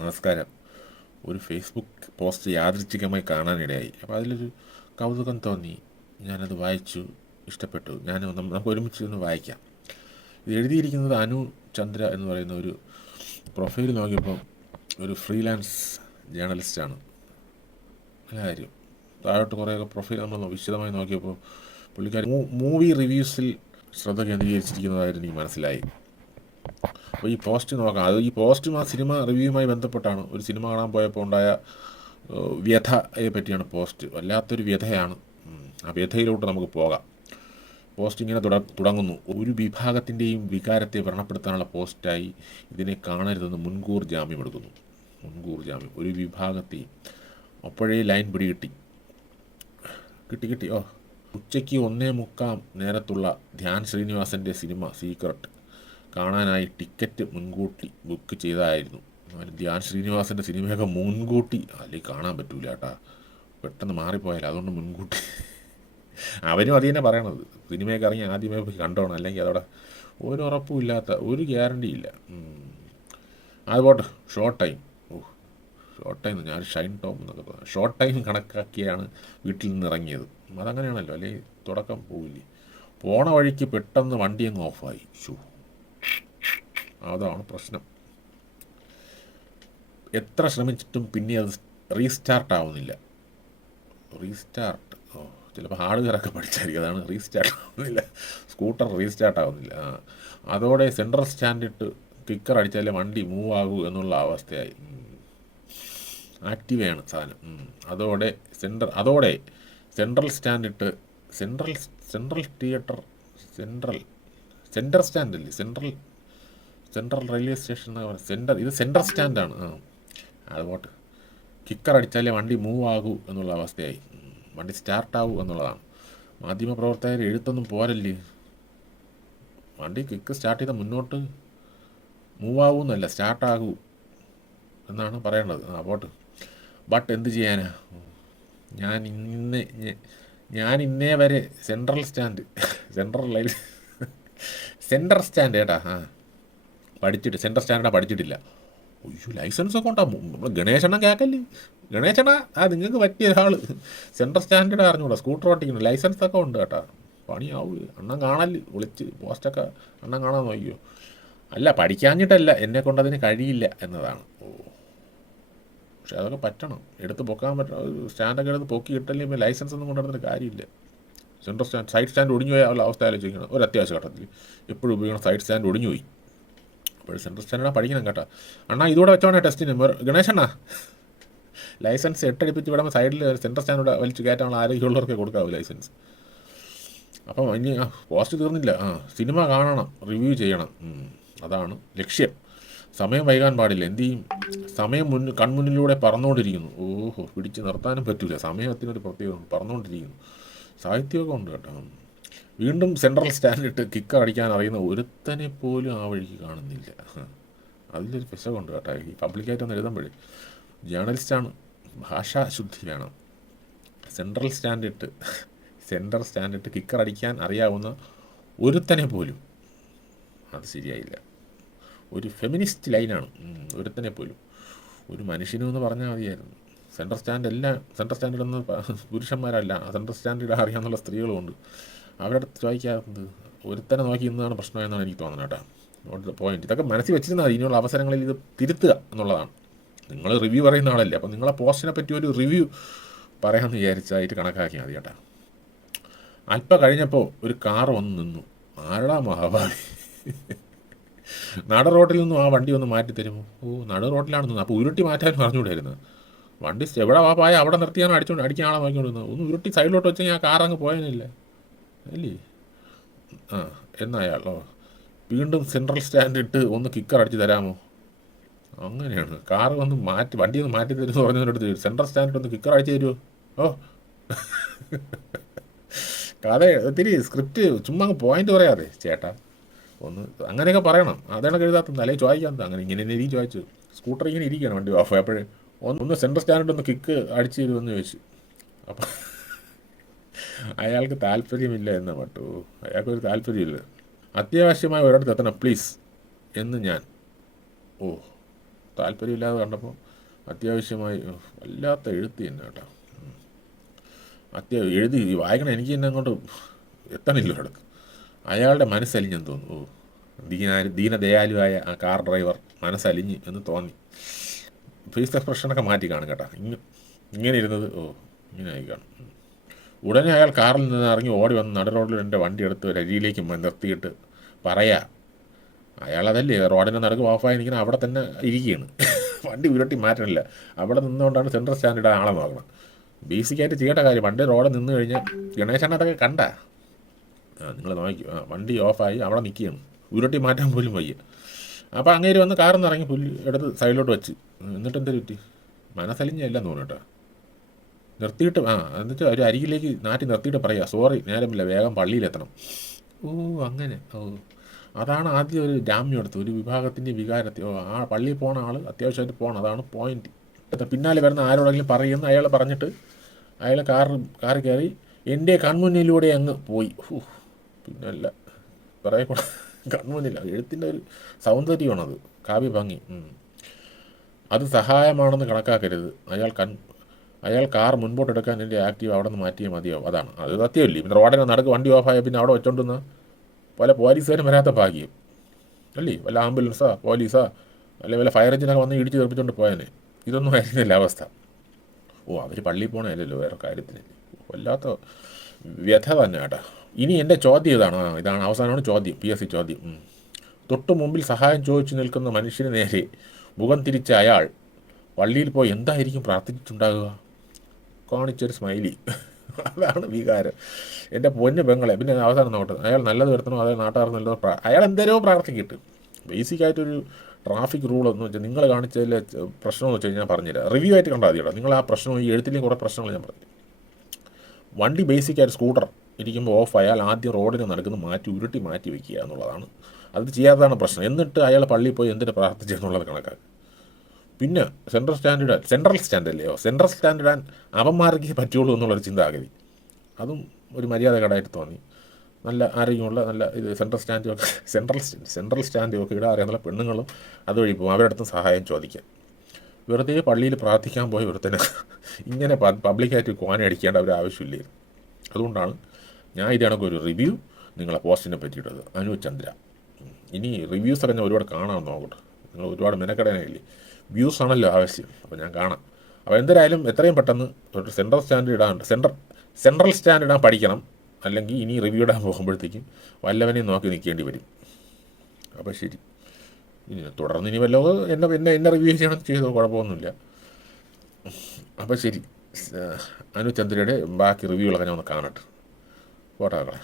നമസ്കാരം. ഒരു Facebook post യാദൃച്ഛികമായി കാണാനിടയായി. അപ്പോൾ അതിലൊരു കൗതുകം തോന്നി. ഞാനത് വായിച്ചു ഇഷ്ടപ്പെട്ടു. ഞാൻ നമുക്ക് ഒരുമിച്ച് ഒന്ന് വായിക്കാം. ഇത് എഴുതിയിരിക്കുന്നത് അനു ചന്ദ്ര എന്ന് പറയുന്ന ഒരു പ്രൊഫൈൽ നോക്കിയപ്പോൾ ഒരു ഫ്രീലാൻസ് ജേർണലിസ്റ്റാണ് നല്ല കാര്യം. താഴോട്ട് കുറേയൊക്കെ പ്രൊഫൈൽ നമ്മൾ വിശദമായി നോക്കിയപ്പോൾ പുള്ളിക്കാരി മൂവി റിവ്യൂസിൽ ശ്രദ്ധ കേന്ദ്രീകരിച്ചിരിക്കുന്നതായിട്ട് എനിക്ക് മനസ്സിലായി. അപ്പോൾ ഈ പോസ്റ്റ് നോക്കാം. അത് ഈ പോസ്റ്റും ആ സിനിമ റിവ്യൂവുമായി ബന്ധപ്പെട്ടാണ്. ഒരു സിനിമ കാണാൻ പോയപ്പോൾ ഉണ്ടായ വ്യഥയെ പറ്റിയാണ് പോസ്റ്റ്. വല്ലാത്തൊരു വ്യഥയാണ്. ആ വ്യഥയിലോട്ട് നമുക്ക് പോകാം. പോസ്റ്റ് ഇങ്ങനെ തുട തുടങ്ങുന്നു. ഒരു വിഭാഗത്തിന്റെയും വികാരത്തെ വ്രണപ്പെടുത്താനുള്ള പോസ്റ്റായി ഇതിനെ കാണരുതെന്ന് മുൻകൂർ ജാമ്യം എടുക്കുന്നു മുൻകൂർ ജാമ്യം. ഒരു വിഭാഗത്തെയും അപ്പോഴേ ലൈൻ പിടികിട്ടി. കിട്ടി കിട്ടി. ഓ. ഉച്ചയ്ക്ക് ഒന്നേ മുക്കാം നേരത്തുള്ള ധ്യാൻ ശ്രീനിവാസന്റെ സിനിമ സീക്രട്ട്. കാണാനായി ടിക്കറ്റ് മുൻകൂട്ടി ബുക്ക് ചെയ്തായിരുന്നു ധ്യാൻ ശ്രീനിവാസന്റെ സിനിമയൊക്കെ മുൻകൂട്ടി. അല്ലെങ്കിൽ കാണാൻ പറ്റൂല കേട്ടാ. പെട്ടെന്ന് മാറിപ്പോയാൽ അതുകൊണ്ട് മുൻകൂട്ടി. അവരും അത് തന്നെ പറയണത്. സിനിമയൊക്കെ ഇറങ്ങി ആദ്യമേ പോയി കണ്ടോണം. അല്ലെങ്കിൽ അതവിടെ ഒരു ഉറപ്പും ഇല്ലാത്ത ഒരു ഗ്യാരണ്ടി ഇല്ല. അത് പോട്ടെ ഷോർട്ട് ടൈം ഓ ഷോർട്ട് ടൈം ഞാൻ ഷൈൻ ടോം എന്നൊക്കെ പറഞ്ഞു ഷോർട്ട് ടൈം കണക്കാക്കിയാണ് വീട്ടിൽ നിന്ന് ഇറങ്ങിയത്. അതങ്ങനെയാണല്ലോ. അല്ലെങ്കിൽ തുടക്കം പോവില്ലേ. പോണ വഴിക്ക് പെട്ടെന്ന് വണ്ടി അങ്ങ് ഓഫായി ഷൂ അതാണ് പ്രശ്നം. എത്ര ശ്രമിച്ചിട്ടും പിന്നെ അത് റീസ്റ്റാർട്ട് ആവുന്നില്ല. റീസ്റ്റാർട്ട് ഓ ചിലപ്പോൾ ഹാർഡ്വെയറൊക്കെ പഠിച്ചായിരിക്കും. അതാണ് റീസ്റ്റാർട്ട് ആവുന്നില്ല. സ്കൂട്ടർ റീസ്റ്റാർട്ട് ആവുന്നില്ല. അതോടെ സെൻട്രൽ സ്റ്റാൻഡ് ഇട്ട് കിക്കർ അടിച്ചാലേ വണ്ടി മൂവ് ആകൂ എന്നുള്ള അവസ്ഥയായി. ആക്റ്റീവാണ് സാധനം. അതോടെ സെൻട്രൽ അതോടെ സെൻട്രൽ സ്റ്റാൻഡ് ഇട്ട് central central theatre central central stand അല്ലേ? Central central railway station centre ഇത് സെൻട്രൽ സ്റ്റാൻഡാണ് ആ. അത് പോട്ട്. കിക്കർ അടിച്ചാലേ വണ്ടി മൂവ് ആകൂ എന്നുള്ള അവസ്ഥയായി. വണ്ടി സ്റ്റാർട്ട് ആകൂ എന്നുള്ളതാണ്. മാധ്യമപ്രവർത്തകർ എഴുത്തൊന്നും പോരല്ലേ? വണ്ടി കിക്ക് സ്റ്റാർട്ട് ചെയ്ത മുന്നോട്ട് മൂവ് ആകൂ എന്നല്ല സ്റ്റാർട്ട് ആകൂ എന്നാണ് പറയേണ്ടത്. ആ പോട്ട്. ബട്ട് എന്ത് ചെയ്യാനാ? ഞാൻ ഇന്ന് ഞാൻ ഇന്നേ വരെ central stand central line central stand ഏട്ടാ. ആ. പഠിച്ചിട്ട് സെൻട്രൽ സ്റ്റാൻഡേർഡ് പഠിച്ചിട്ടില്ല. അയ്യോ ലൈസൻസ് ഒക്കെ ഉണ്ടാകും നമ്മൾ ഗണേശണ്ണ കേൾക്കല്ലേ ഗണേശണ്ണ ആ നിങ്ങൾക്ക് പറ്റിയ ഒരാൾ സെൻട്രൽ സ്റ്റാൻഡേർഡ് അറിഞ്ഞൂടാ സ്കൂട്ടർ ഓട്ടിക്കണം ലൈസൻസ് ഒക്കെ ഉണ്ട് കേട്ടാ. പണിയാവൂ. അണ്ണൻ കാണൽ വിളിച്ച് പോസ്റ്റൊക്കെ അണ്ണൻ കാണാൻ നോക്കിയോ അല്ല പഠിക്കാഞ്ഞിട്ടല്ല എന്നെ കൊണ്ടതിന് കഴിയില്ല എന്നതാണ്. ഓ. പക്ഷെ അതൊക്കെ പറ്റണം. എടുത്ത് പൊക്കാൻ പറ്റണം സ്റ്റാൻഡൊക്കെ എടുത്ത് പൊക്കി കിട്ടല്ലെങ്കിൽ ലൈസൻസ് ഒന്നും കൊണ്ടുവരുന്നൊരു കാര്യമില്ല. സെൻട്രൽ സ്റ്റാൻഡ് സൈഡ് സ്റ്റാൻഡ് ഒടിഞ്ഞു പോയ അവസ്ഥ ആലോചിക്കണം. ഒരു അത്യാവശ്യ ഘട്ടത്തിൽ. എപ്പോഴും ഉപയോഗിക്കണം സൈഡ് സ്റ്റാൻഡ് ഒടിഞ്ഞു പോയി. അപ്പോൾ സെൻട്രൽ പഠിക്കണം കേട്ടോ. അണ്ണാ ഇതൂടെ വെച്ചോണേ ടെസ്റ്റിന് ഗണേശണ്ണാ ലൈസൻസ് എട്ടടിപ്പിച്ച് വിടുമ്പോൾ സൈഡിൽ സെൻട്രൽ സ്റ്റാൻഡ് വലിച്ചു കയറ്റാനുള്ള ആരോഗ്യമുള്ളവർക്ക് കൊടുക്കാവൂ ലൈസൻസ് അപ്പം ഇനി പോസ്റ്റ് തീർന്നില്ല. ആ സിനിമ കാണണം റിവ്യൂ ചെയ്യണം. അതാണ് ലക്ഷ്യം. സമയം വൈകാൻ പാടില്ല. എന്ത് ചെയ്യും? സമയം മുൻ കൺമുന്നിലൂടെ പറന്നുകൊണ്ടിരിക്കുന്നു. ഓഹോ പിടിച്ച് നിർത്താനും പറ്റില്ല സമയത്തിനൊരു പ്രത്യേകത പറന്നുകൊണ്ടിരിക്കുന്നു സാഹിത്യമൊക്കെ ഉണ്ട് കേട്ടോ. വീണ്ടും സെൻട്രൽ സ്റ്റാൻഡിട്ട് കിക്ക് അടിക്കാൻ അറിയുന്ന ഒരുത്തനെ പോലും ആ വഴിക്ക് കാണുന്നില്ല. അതിലൊരു പിശകുണ്ട് കേട്ടോ. ഈ പബ്ലിക്കായിട്ടൊന്ന് എഴുതുമ്പോഴേ ജേർണലിസ്റ്റാണ് ഭാഷാശുദ്ധി വേണം. സെൻട്രൽ സ്റ്റാൻഡിട്ട് സെൻട്രൽ സ്റ്റാൻഡിട്ട് കിക്കർ അടിക്കാൻ അറിയാവുന്ന ഒരുത്തനെ പോലും അത് ശരിയായില്ല. ഒരു ഫെമിനിസ്റ്റ് ലൈനാണ് ഒരുത്തനെ പോലും. ഒരു മനുഷ്യനെന്ന് പറഞ്ഞാൽ മതിയായിരുന്നു. സെൻട്രൽ സ്റ്റാൻഡ് എല്ലാം സെൻട്രൽ സ്റ്റാൻഡിലൊന്ന് പുരുഷന്മാരല്ല. സെൻട്രൽ സ്റ്റാൻഡിൽ അറിയാമെന്നുള്ള സ്ത്രീകളുമുണ്ട് അവരുടെ ചോദിക്കാത്തത് ഒരുത്തനെ നോക്കി ഇന്നതാണ് പ്രശ്നം എന്നാണ് എനിക്ക് തോന്നുന്നത് കേട്ടോ. പോയിന്റ് ഇതൊക്കെ മനസ്സിൽ വെച്ചിരുന്നാൽ. ഇനിയുള്ള അവസരങ്ങളിൽ ഇത് തിരുത്തുക എന്നുള്ളതാണ്. നിങ്ങൾ റിവ്യൂ പറയുന്ന ആളല്ലേ അപ്പോൾ നിങ്ങളെ പോസ്റ്റിനെ പറ്റി ഒരു റിവ്യൂ പറയാമെന്ന് വിചാരിച്ചായിട്ട് കണക്കാക്കിയാൽ മതി കേട്ടോ. അല്പം കഴിഞ്ഞപ്പോൾ ഒരു കാർ വന്ന് നിന്നു. ആരടാ മഹാഭാവി? നട റോട്ടിൽ നിന്നും ആ വണ്ടി ഒന്ന് മാറ്റി തരുമോ? ഓ നട റോട്ടിലാണ് നിന്നത്. അപ്പോൾ ഉരുട്ടി മാറ്റാൻ പറഞ്ഞുകൂടായിരുന്നു. വണ്ടി എവിടെ വാപ്പായ? അവിടെ നിർത്തിയാണ് അടിച്ചോണ്ട് അടിക്കാൻ ആളെ നോക്കിക്കൊണ്ടിരുന്നത്? ഒന്ന് ഉരുട്ടി സൈഡിലോട്ട് വെച്ചാൽ ഞാൻ കാർ അങ്ങ് പോയനില്ല അല്ലേ ആ എന്നായാലോ. വീണ്ടും സെൻട്രൽ സ്റ്റാൻഡ് ഇട്ട് ഒന്ന് കിക്കർ അടിച്ച് തരാമോ? അങ്ങനെയാണ്. കാറ് വന്ന് മാറ്റി വണ്ടി ഒന്ന് മാറ്റി തരുമെന്ന് പറഞ്ഞതിനടുത്ത് സെൻട്രൽ സ്റ്റാൻഡ് ഒന്ന് കിക്കർ അടിച്ച് തരുമോ ഓ. കഥ ഒത്തിരി സ്ക്രിപ്റ്റ് ചുമ്മാ അങ്ങ് പോയിന്റ് പറയാതെ. ചേട്ടാ ഒന്ന് അങ്ങനെയൊക്കെ പറയണം. അതാണ് കഴുതാത്ത അല്ലെങ്കിൽ ചോദിക്കാത്ത അങ്ങനെ ഇങ്ങനെ ഇരി ചോദിച്ചു സ്കൂട്ടർ ഇങ്ങനെ ഇരിക്കുകയാണ് വണ്ടി ഓഫ് അപ്പോഴേ ഒന്ന് സെൻട്രൽ സ്റ്റാൻഡ് ഒന്ന് കിക്ക് അടിച്ച് തരുമെന്ന് ചോദിച്ചു. അപ്പം അയാൾക്ക് താല്പര്യമില്ല എന്ന മട്ടു അയാൾക്കൊരു താല്പര്യമില്ല. അത്യാവശ്യമായ ഒരിടത്ത് എത്തണം പ്ലീസ് എന്ന് ഞാൻ. ഓ താല്പര്യമില്ലാതെ കണ്ടപ്പോൾ അത്യാവശ്യമായി വല്ലാത്ത എഴുത്ത് തന്നെ കേട്ടോ. അത്യാവശ്യം അത്യാ എഴുതി വായിക്കണം എനിക്ക് തന്നെ അങ്ങോട്ട് എത്തണില്ല ഒരിടത്ത്. അയാളുടെ മനസ്സലിഞ്ഞെന്ന് തോന്നുന്നു. ഓ ദീന ദീനദയാലുവായ ആ കാർ ഡ്രൈവർ മനസ്സലിഞ്ഞ് എന്ന് തോന്നി. ഫേസ് എക്സ്പ്രഷനൊക്കെ മാറ്റി കാണും കേട്ടോ. ഇങ്ങ ഇങ്ങനെ ഇരുന്നത് ഓ ഇങ്ങനെ ആയി കാണും. ഉടനെ അയാൾ കാറിൽ നിന്ന് ഇറങ്ങി ഓടി വന്ന് നട റോഡിൽ എന്റെ വണ്ടി എടുത്ത് രജിയിലേക്ക് നിർത്തിയിട്ട് പറയാ അയാളതല്ലേ റോഡിന്റെ നടക്ക് ഓഫായി നിൽക്കുന്ന അവിടെ തന്നെ ഇരിക്കുകയാണ്. വണ്ടി ഉരുട്ടി മാറ്റണില്ല. അവിടെ നിന്നുകൊണ്ടാണ് സെൻട്രൽ സ്റ്റാൻഡേർഡ് ആളെ നോക്കണം. ബേസിക്കായിട്ട് ചെയ്യേണ്ട കാര്യം വണ്ടി റോഡിൽ നിന്ന് കഴിഞ്ഞാൽ ഗണേശൻ അതൊക്കെ കണ്ട. നിങ്ങൾ നോക്കി. ആ വണ്ടി ഓഫായി അവിടെ നിൽക്കുകയാണ്. ഉരുട്ടി മാറ്റാൻ പോലും വയ്യ. അപ്പോൾ അങ്ങേര് വന്ന് കാറിൽ നിന്ന് ഇറങ്ങി പുല്ല് എടുത്ത് സൈഡിലോട്ട് വെച്ച്. എന്നിട്ട് എന്തൊരു പറ്റി? മനസ്സലിഞ്ഞല്ല തോന്നുന്നു കേട്ടോ. നിർത്തിയിട്ട് ആ എന്നിട്ട് ഒരു അരികിലേക്ക് നാട്ടി നിർത്തിയിട്ട് പറയുക സോറി നേരമില്ല വേഗം പള്ളിയിലെത്തണം. ഓ അങ്ങനെ. ഓ അതാണ് ആദ്യം ഒരു ജാമ്യം എടുത്തത്. ഒരു വിഭാഗത്തിന്റെ വികാരത്തിൽ ആ പള്ളിയിൽ പോണ ആൾ അത്യാവശ്യമായിട്ട് പോകണം അതാണ് പോയിന്റ് പിന്നാലെ വരുന്ന ആരോടെങ്കിലും പറയുന്നു അയാൾ പറഞ്ഞിട്ട് അയാൾ കാർ കാർ കയറി എന്റെ കൺമുന്നിലൂടെ അങ്ങ് പോയി. പിന്നല്ല. പറയ കൺമുന്നില്ല എഴുത്തിന്റെ ഒരു സൗന്ദര്യമാണത്. കാവ്യ ഭംഗി. അത് സഹായമാണെന്ന് കണക്കാക്കരുത്. അയാൾ കൺ അയാൾ കാർ മുൻപോട്ട് എടുക്കാൻ എന്റെ ആക്റ്റീവ് അവിടെ നിന്ന് മാറ്റിയേ മതിയാവും അതാണ്. അത് സത്യമല്ലേ? പിന്നെ റോഡിനെ നടക്ക് വണ്ടി ഓഫായ പിന്നെ അവിടെ വെച്ചോണ്ടുന്ന പല പോലീസുകാരും വരാത്ത ഭാഗ്യം. അല്ലേ? വല്ല ആംബുലൻസാ പോലീസാ അല്ലെ വല്ല ഫയർ എഞ്ചിനൊക്കെ വന്ന് ഇടിച്ച് തെറിപ്പിച്ചുകൊണ്ട് പോയാനെ ഇതൊന്നും ആയിരുന്നില്ല അവസ്ഥ. ഓ അവർ പള്ളിയിൽ പോകണമല്ലോ വേറെ കാര്യത്തിന്. വല്ലാത്ത വ്യഥ തന്നെ കേട്ടോ. ഇനി എന്റെ ചോദ്യം ഇതാണ്. ഇതാണ് അവസാനമാണ് ചോദ്യം പി എസ് സി ചോദ്യം. തൊട്ടു മുമ്പിൽ സഹായം ചോദിച്ചു നിൽക്കുന്ന മനുഷ്യന് നേരെ മുഖം തിരിച്ച അയാൾ പള്ളിയിൽ പോയി എന്തായിരിക്കും പ്രാർത്ഥിച്ചിട്ടുണ്ടാകുക കാണിച്ചൊരു സ്മൈലി അതാണ് വികാരം. എന്റെ പൊന്ന് പെങ്ങളെ പിന്നെ അവസാനം നോട്ടെ അയാൾ നല്ലത് വരുത്തണോ? അതായത് നാട്ടുകാർ നല്ലത് അയാൾ എന്തേലും പ്രാർത്ഥിക്കിട്ട്. ബേസിക്കായിട്ടൊരു ട്രാഫിക് റൂൾ എന്ന് വെച്ചാൽ നിങ്ങൾ കാണിച്ചതിലെ പ്രശ്നം പ്രശ്നമെന്ന് വെച്ച് കഴിഞ്ഞാൽ ഞാൻ പറഞ്ഞുതരാം. റിവ്യൂ ആയിട്ട് കണ്ടാൽ മതി കേട്ടോ നിങ്ങൾ ആ പ്രശ്നം ഈ എഴുത്തിലെയും കുറേ പ്രശ്നങ്ങൾ ഞാൻ പറഞ്ഞു വണ്ടി ബേസിക്കായിട്ട് സ്കൂട്ടർ ഇരിക്കുമ്പോൾ ഓഫ് അയാൾ ആദ്യം റോഡിന് നടക്കുന്ന മാറ്റി ഉരുട്ടി മാറ്റി വയ്ക്കുക എന്നുള്ളതാണ്. അത് ചെയ്യാത്തതാണ് പ്രശ്നം. എന്നിട്ട് അയാൾ പള്ളിയിൽ പോയി എന്തിനു പ്രാർത്ഥിച്ചെന്നുള്ളത് കണക്കാക്കുക. പിന്നെ സെൻട്രൽ സ്റ്റാൻഡേർഡ് സെൻട്രൽ സ്റ്റാൻഡ് അല്ലയോ? സെൻട്രൽ സ്റ്റാൻഡേർഡ് ആൻഡ് അവന്മാർക്കേ പറ്റുള്ളൂ എന്നുള്ളൊരു ചിന്താഗതി. അതും ഒരു മര്യാദ കടായിട്ട് തോന്നി. നല്ല ആരോഗ്യമുള്ള നല്ല ഇത് സെൻട്രൽ സ്റ്റാൻഡും ഒക്കെ സെൻട്രൽ സെൻട്രൽ സ്റ്റാൻഡും ഒക്കെ ഇവിടെ അറിയാവുന്ന പെണ്ണുങ്ങളും അതുവഴി പോകും. അവരുടെ അടുത്തും സഹായം ചോദിക്കാം. വെറുതെ പള്ളിയിൽ പ്രാർത്ഥിക്കാൻ പോയ വെറുതെ ഇങ്ങനെ പബ്ലിക്കായിട്ട് കോന അടിക്കേണ്ട ഒരു ആവശ്യമില്ലായിരുന്നു. അതുകൊണ്ടാണ് ഞാൻ ഇതിനൊക്കെ ഒരു റിവ്യൂ നിങ്ങളെ പോസ്റ്റിനെ പറ്റിയിട്ടത്. അനു ചന്ദ്ര. ഇനി റിവ്യൂസ് അറിഞ്ഞാൽ ഒരുപാട് കാണാൻ നോക്കട്ടെ. നിങ്ങൾ ഒരുപാട് മെനക്കെടാനില്ലേ വ്യൂസ് ആണല്ലോ ആവശ്യം. അപ്പോൾ ഞാൻ കാണാം. അപ്പോൾ എന്തായാലും എത്രയും പെട്ടെന്ന് ഒരു സെൻട്രൽ സ്റ്റാൻഡ് ഇടാൻ സെൻട്രൽ സെൻട്രൽ സ്റ്റാൻഡ് ഇടാൻ പഠിക്കണം. അല്ലെങ്കിൽ ഇനി റിവ്യൂ ഇടാൻ പോകുമ്പോഴത്തേക്കും വല്ലവനെയും നോക്കി നിൽക്കേണ്ടി വരും. അപ്പോൾ ശരി. ഇനി തുടർന്ന് ഇനി വല്ലോ എന്നെ എന്നെ എന്നെ റിവ്യൂ ചെയ്യണം ചെയ്തോ കുഴപ്പമൊന്നുമില്ല. അപ്പോൾ ശരി. അനുചന്ദ്രയുടെ ബാക്കി റിവ്യൂകളൊക്കെ ഞാൻ ഒന്ന് കാണട്ടെ. പോട്ടെ മക്കളെ.